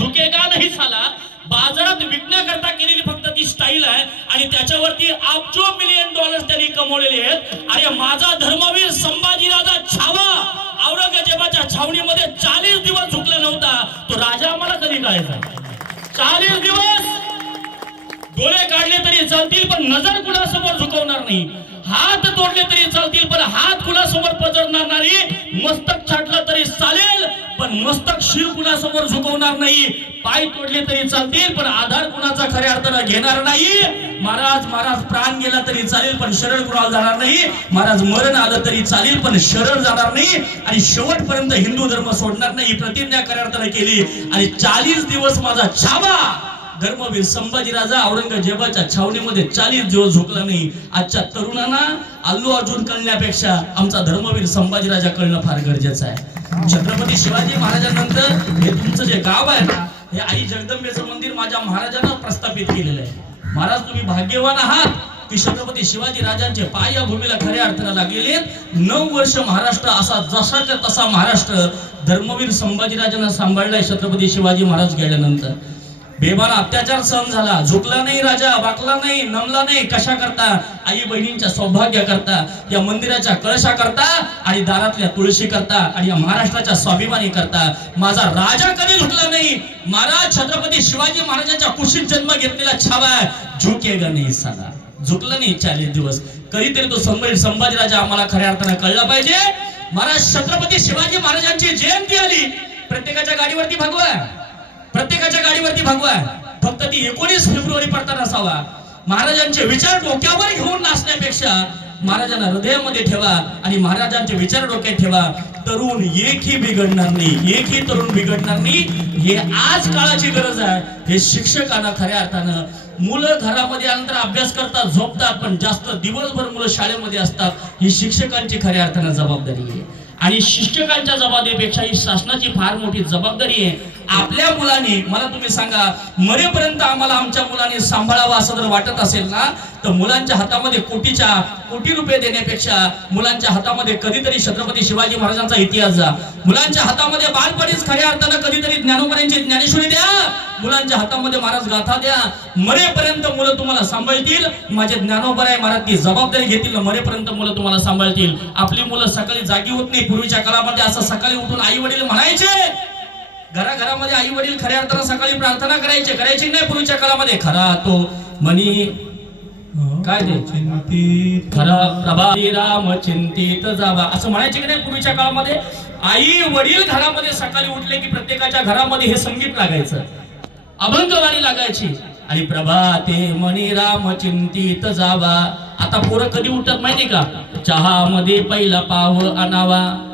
झुकेगा नाही साला बाजारात विकण्याकरता केलेली फक्त ती स्टाईल आहे आणि त्याच्यावरती अब्जो मिलियन डॉलर्स त्यांनी कमवलेले आहेत. अरे माझा धर्मवीर संभाजीराजा छावा. औरंगजेबाच्या छावणीमध्ये चाळीस दिवस झुकला नव्हता. तो राजा आम्हाला कधी कळायचा चाळीस दिवस! डोळे काढले तरी चालतील पण नजर कुणासमोर झुकवणार नाही. हात तोडले तरी चालतील पण हात कुणासमोर पसरणार नाही. मस्तक छाटलं तरी चालेल. मस्तक शिव कुणासमोर झुकवणार नाही पाय तोडले तरी चालतील पण आधार कुणाचा खऱ्या अर्थानं घेणार नाही? महाराज महाराज प्राण गेला तरी चालेल पण शरण कुणाला जाणार नाही? महाराज मरण आलं तरी चालेल पण शरण जाणार नाही? आणि शेवटपर्यंत हिंदू धर्म सोडणार नाही प्रतिज्ञा खऱ्या अर्थानं केली. आणि चाळीस दिवस माझा छावा! धर्मवीर संभाजीराजा औरंगजेबाच्या छावणीमध्ये चाळीस दिवस झोकला नाही. आजच्या तरुणांना अल्लू अर्जुन कळण्यापेक्षा आमचा धर्मवीर संभाजीराजा कळणं फार गरजेचं आहे. छत्रपती शिवाजी महाराजांनंतर हे तुमचं जे गाव आहे ना हे आई जगदंबेचं मंदिर माझ्या महाराजांना प्रस्थापित केलेलं आहे. महाराज तुम्ही भाग्यवान आहात की छत्रपती शिवाजी राजांचे पाय या भूमीला खऱ्या अर्थाला लागलेले नऊ वर्ष महाराष्ट्र असा जसाच्या तसा महाराष्ट्र धर्मवीर संभाजीराजांना सांभाळलाय छत्रपती शिवाजी महाराज गेल्यानंतर. बेमान अत्याचार सहन झाला. झुकला नाही राजा वाकला नाही नमला नाही. कशा करता? आई बहिणींच्या सौभाग्य करता या मंदिराच्या कळशा करता आणि दारातल्या तुळशी करता आणि या महाराष्ट्राच्या स्वाभिमानी करता. माझा राजा कधी झुकला नाही? महाराज छत्रपती शिवाजी महाराजांच्या कुशीत जन्म घेतलेला छावा. झुकेगा नाही साधा झुकला नाही चाळीस दिवस. कधीतरी तो संभाजी संभाजीराजा आम्हाला खऱ्या अर्थानं कळला पाहिजे. महाराज छत्रपती शिवाजी महाराजांची जयंती आली. प्रत्येकाच्या गाडीवरती भगवा. प्रत्येकाच्या गाडीवरती भगवा. फक्त ती एकोणीस फेब्रुवारी पडताना असावा. महाराजांचे विचार डोक्यावर घेऊन नाचण्यापेक्षा महाराजांना हृदयामध्ये ठेवा आणि महाराजांचे विचार डोक्यात ठेवा. तरुण एकही बिघडणार नाही. एकही तरुण बिघडणार नाही. हे आज काळाची गरज आहे. हे शिक्षकांना खऱ्या अर्थानं मुलं घरामध्ये आल्यानंतर अभ्यास करतात झोपतात पण जास्त दिवसभर मुलं शाळेमध्ये असतात ही शिक्षकांची खऱ्या अर्थानं जबाबदारी आहे. आणि शिक्षकांच्या जबाबदारीपेक्षा ही शासनाची फार मोठी जबाबदारी आहे. आपल्या मुलाने मला तुम्ही सांगा मरेपर्यंत आम्हाला आमच्या मुलांनी सांभाळावं असं जर वाटत असेल ना तर मुलांच्या हातामध्ये कोटीच्या कोटी रुपये देण्यापेक्षा मुलांच्या हातामध्ये कधीतरी छत्रपती शिवाजी महाराजांचा इतिहास जा. मुलांच्या हातामध्ये बालपणीच खऱ्या अर्थानं कधीतरी ज्ञानोबरांची ज्ञानेश्वरी द्या. मुलांच्या हातामध्ये महाराज गाथा द्या. मरेपर्यंत मुलं तुम्हाला सांभाळतील. माझे ज्ञानोबर आहे महाराज ती जबाबदारी घेतील मरेपर्यंत मुलं तुम्हाला सांभाळतील. आपली मुलं सकाळी जागी होत नाही पूर्वीच्या काळामध्ये असं सकाळी उठून आई वडील म्हणायचे घराघरामध्ये आई वडील खऱ्या अर्थानं सकाळी प्रार्थना करायचे करायची नाही पूर्वीच्या काळामध्ये? खरा तो मनी. काय ते? चिंतित खरा प्रभा राम चिंतित जावा. असं म्हणायचे की नाही पूर्वीच्या काळामध्ये? आई वडील घरामध्ये सकाळी उठले की प्रत्येकाच्या घरामध्ये हे संगीत लागायचं. अभंगवाणी लागायची. आणि प्रभाते मनी राम चिंतित जावा. आता पोरं कधी उठत माहिती का? चहामध्ये पहिला पाव आणावा.